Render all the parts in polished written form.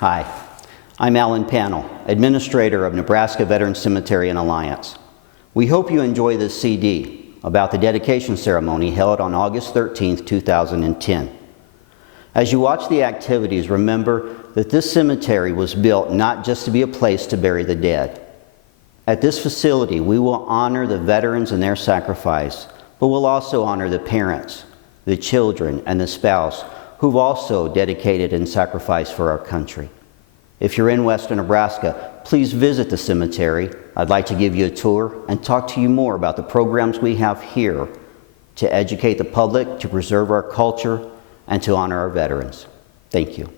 Hi, I'm Allen Pannell, Administrator of Nebraska Veterans Cemetery and Alliance. We hope you enjoy this CD about the dedication ceremony held on August 13, 2010. As you watch the activities, remember that this cemetery was built not just to be a place to bury the dead. At this facility, we will honor the veterans and their sacrifice, but we'll also honor the parents, the children, and the spouse who've also dedicated and sacrificed for our country. If you're in western Nebraska, please visit the cemetery. I'd like to give you a tour and talk to you more about the programs we have here to educate the public, to preserve our culture, and to honor our veterans. Thank you.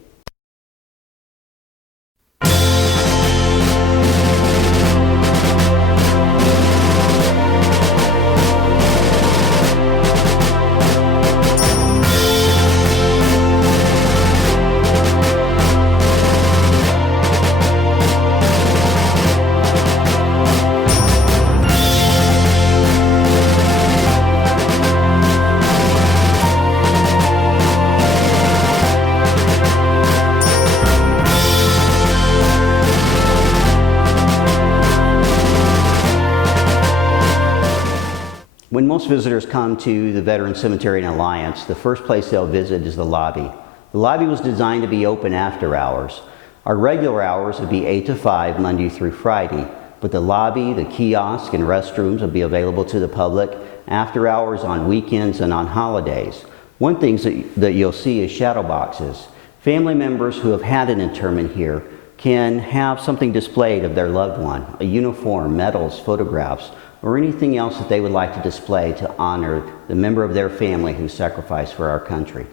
When most visitors come to the Veterans Cemetery and Alliance, the first place they'll visit is the lobby. The lobby was designed to be open after hours. Our regular hours would be 8 to 5, Monday through Friday, but the lobby, the kiosk, and restrooms will be available to the public after hours on weekends and on holidays. One thing that you'll see is shadow boxes. Family members who have had an interment here can have something displayed of their loved one, a uniform, medals, photographs, or anything else that they would like to display to honor the member of their family who sacrificed for our country.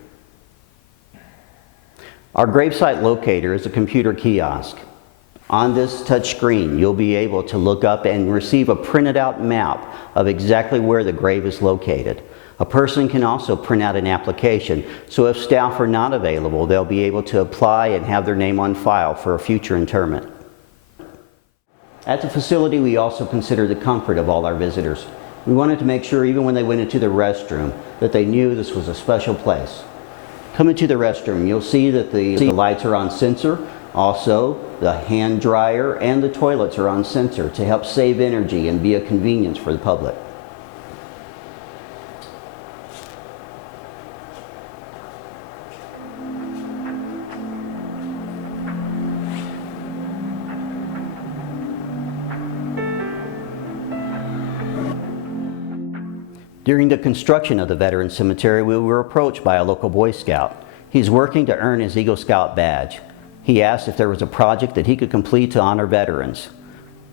Our Gravesite Locator is a computer kiosk. On this touch screen, you'll be able to look up and receive a printed out map of exactly where the grave is located. A person can also print out an application, so if staff are not available, they'll be able to apply and have their name on file for a future interment. At the facility, we also consider the comfort of all our visitors. We wanted to make sure, even when they went into the restroom, that they knew this was a special place. Coming to the restroom, you'll see that the lights are on sensor. Also, the hand dryer and the toilets are on sensor to help save energy and be a convenience for the public. During the construction of the Veterans Cemetery, we were approached by a local Boy Scout. He's working to earn his Eagle Scout badge. He asked if there was a project that he could complete to honor veterans.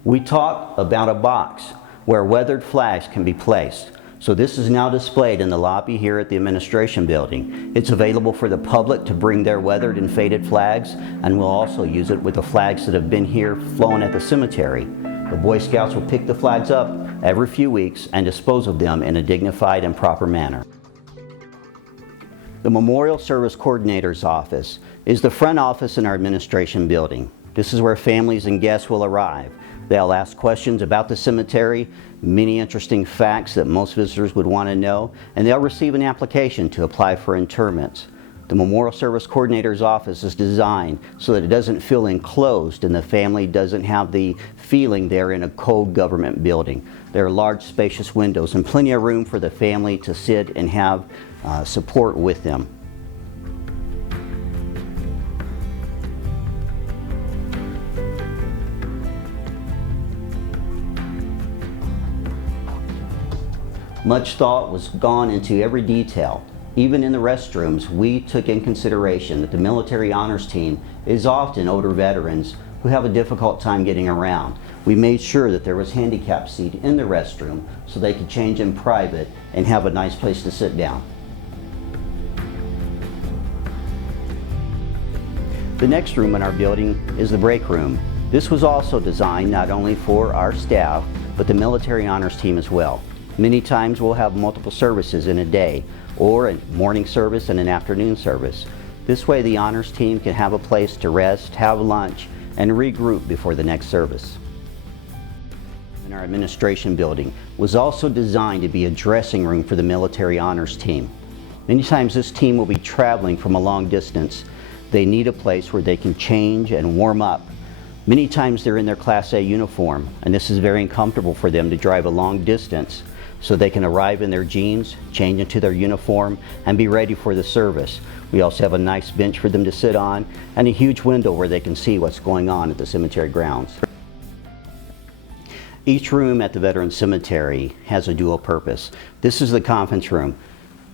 We talked about a box where weathered flags can be placed. So this is now displayed in the lobby here at the administration building. It's available for the public to bring their weathered and faded flags, and we'll also use it with the flags that have been here flown at the cemetery. The Boy Scouts will pick the flags up every few weeks and dispose of them in a dignified and proper manner. The Memorial Service Coordinator's office is the front office in our administration building. This is where families and guests will arrive. They'll ask questions about the cemetery, many interesting facts that most visitors would want to know, and they'll receive an application to apply for interments. The Memorial Service Coordinator's office is designed so that it doesn't feel enclosed and the family doesn't have the feeling they're in a cold government building. There are large spacious windows and plenty of room for the family to sit and have support with them. Much thought was gone into every detail. Even in the restrooms, we took in consideration that the military honors team is often older veterans who have a difficult time getting around. We made sure that there was handicap seat in the restroom so they could change in private and have a nice place to sit down. The next room in our building is the break room. This was also designed not only for our staff, but the military honors team as well. Many times we'll have multiple services in a day, or a morning service and an afternoon service. This way the honors team can have a place to rest, have lunch, and regroup before the next service. In our administration building was also designed to be a dressing room for the military honors team. Many times this team will be traveling from a long distance. they need a place where they can change and warm up. Many times they're in their Class A uniform, and this is very uncomfortable for them to drive a long distance, so they can arrive in their jeans, change into their uniform, and be ready for the service. We also have a nice bench for them to sit on, and a huge window where they can see what's going on at the cemetery grounds. Each room at the Veterans Cemetery has a dual purpose. This is the conference room.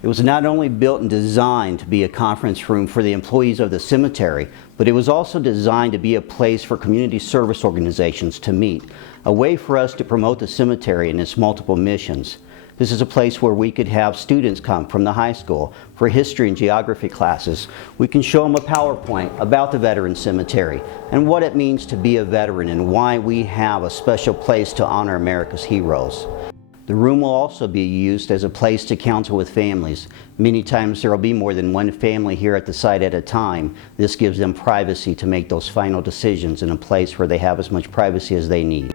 It was not only built and designed to be a conference room for the employees of the cemetery, but it was also designed to be a place for community service organizations to meet, a way for us to promote the cemetery and its multiple missions. This is a place where we could have students come from the high school for history and geography classes. We can show them a PowerPoint about the Veterans Cemetery and what it means to be a veteran and why we have a special place to honor America's heroes. The room will also be used as a place to counsel with families. Many times there will be more than one family here at the site at a time. This gives them privacy to make those final decisions in a place where they have as much privacy as they need.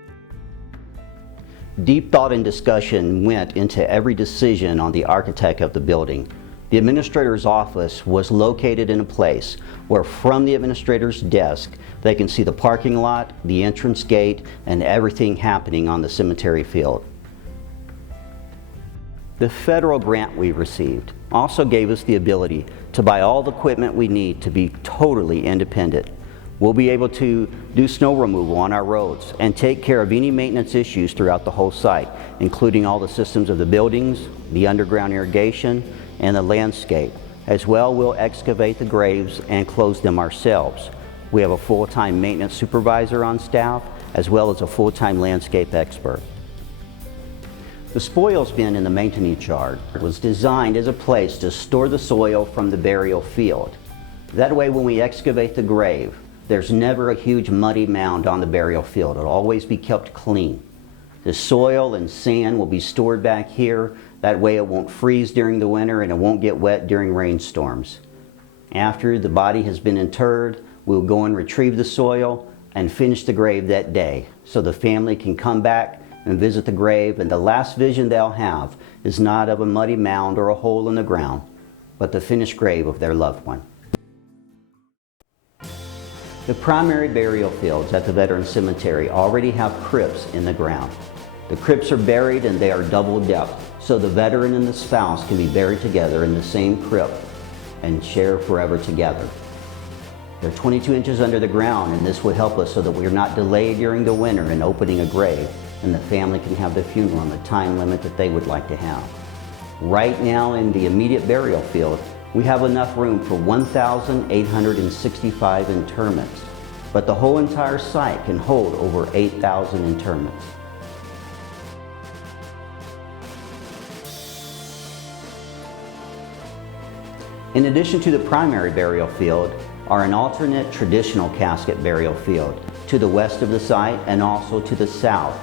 Deep thought and discussion went into every decision on the architect of the building. The administrator's office was located in a place where from the administrator's desk they can see the parking lot, the entrance gate, and everything happening on the cemetery field. The federal grant we received also gave us the ability to buy all the equipment we need to be totally independent. We'll be able to do snow removal on our roads and take care of any maintenance issues throughout the whole site, including all the systems of the buildings, the underground irrigation, and the landscape. As well, we'll excavate the graves and close them ourselves. We have a full-time maintenance supervisor on staff, as well as a full-time landscape expert. The spoils bin in the maintenance yard was designed as a place to store the soil from the burial field. That way, when we excavate the grave, there's never a huge muddy mound on the burial field. It'll always be kept clean. The soil and sand will be stored back here. That way it won't freeze during the winter and it won't get wet during rainstorms. After the body has been interred, we'll go and retrieve the soil and finish the grave that day, so the family can come back and visit the grave, and the last vision they'll have is not of a muddy mound or a hole in the ground, but the finished grave of their loved one. The primary burial fields at the Veterans Cemetery already have crypts in the ground. The crypts are buried and they are double depth, so the veteran and the spouse can be buried together in the same crypt and share forever together. They're 22 inches under the ground, and this will help us so that we're not delayed during the winter in opening a grave, and the family can have the funeral on the time limit that they would like to have. Right now in the immediate burial field, we have enough room for 1,865 interments, but the whole entire site can hold over 8,000 interments. In addition to the primary burial field are an alternate traditional casket burial field to the west of the site and also to the south.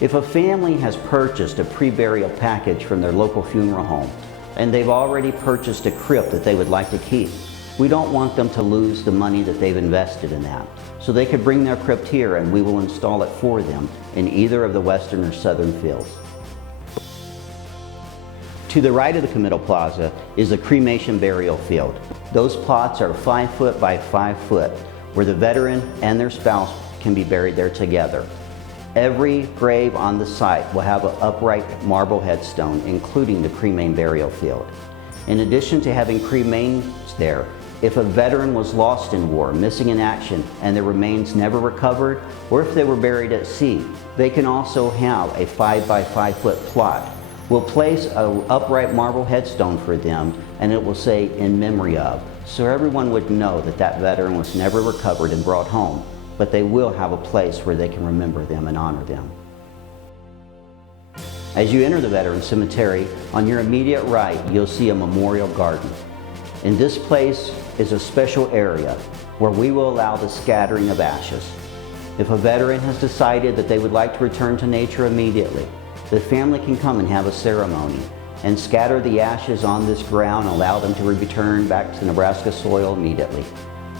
If a family has purchased a pre-burial package from their local funeral home and they've already purchased a crypt that they would like to keep, we don't want them to lose the money that they've invested in that. So they could bring their crypt here and we will install it for them in either of the western or southern fields. To the right of the committal plaza is the cremation burial field. Those plots are 5 foot by 5 foot, where the veteran and their spouse can be buried there together. Every grave on the site will have an upright marble headstone, including the cremain burial field. In addition to having cremains there, if a veteran was lost in war, missing in action, and their remains never recovered, or if they were buried at sea, they can also have a 5 by 5 foot plot. We'll place an upright marble headstone for them, and it will say, "In memory of," so everyone would know that that veteran was never recovered and brought home, but they will have a place where they can remember them and honor them. As you enter the Veterans Cemetery, on your immediate right, you'll see a memorial garden. In this place is a special area where we will allow the scattering of ashes. If a veteran has decided that they would like to return to nature immediately, the family can come and have a ceremony and scatter the ashes on this ground and allow them to return back to Nebraska soil immediately.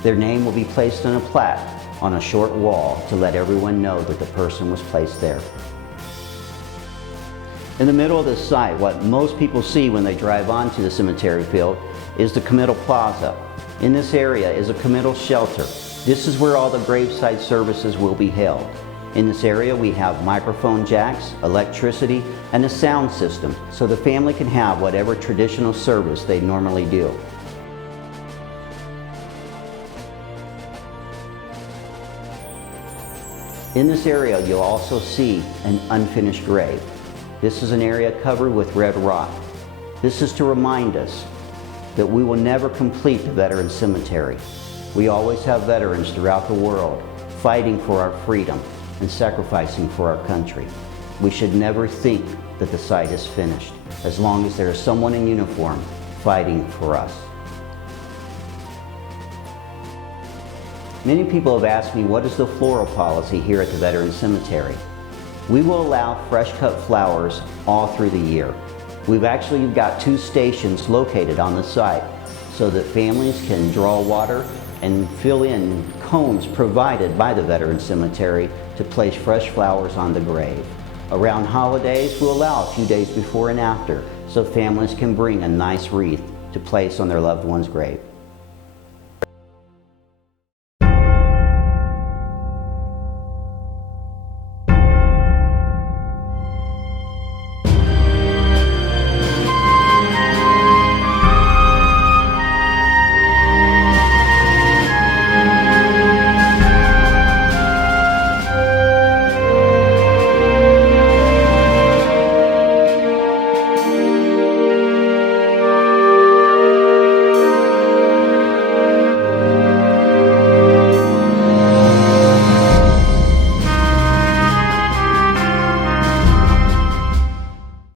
Their name will be placed on a plaque on a short wall to let everyone know that the person was placed there. In the middle of the site, what most people see when they drive onto the cemetery field is the committal plaza. In this area is a committal shelter. This is where all the graveside services will be held. In this area we have microphone jacks, electricity, and a sound system so the family can have whatever traditional service they normally do. In this area you'll also see an unfinished grave. This is an area covered with red rock. This is to remind us that we will never complete the veteran cemetery. We always have veterans throughout the world fighting for our freedom and sacrificing for our country. We should never think that the site is finished, as long as there is someone in uniform fighting for us. Many people have asked me, what is the floral policy here at the Veteran Cemetery? We will allow fresh cut flowers all through the year. We've actually got 2 stations located on the site so that families can draw water and fill in cones provided by the Veteran Cemetery to place fresh flowers on the grave. Around holidays, we'll allow a few days before and after so families can bring a nice wreath to place on their loved one's grave.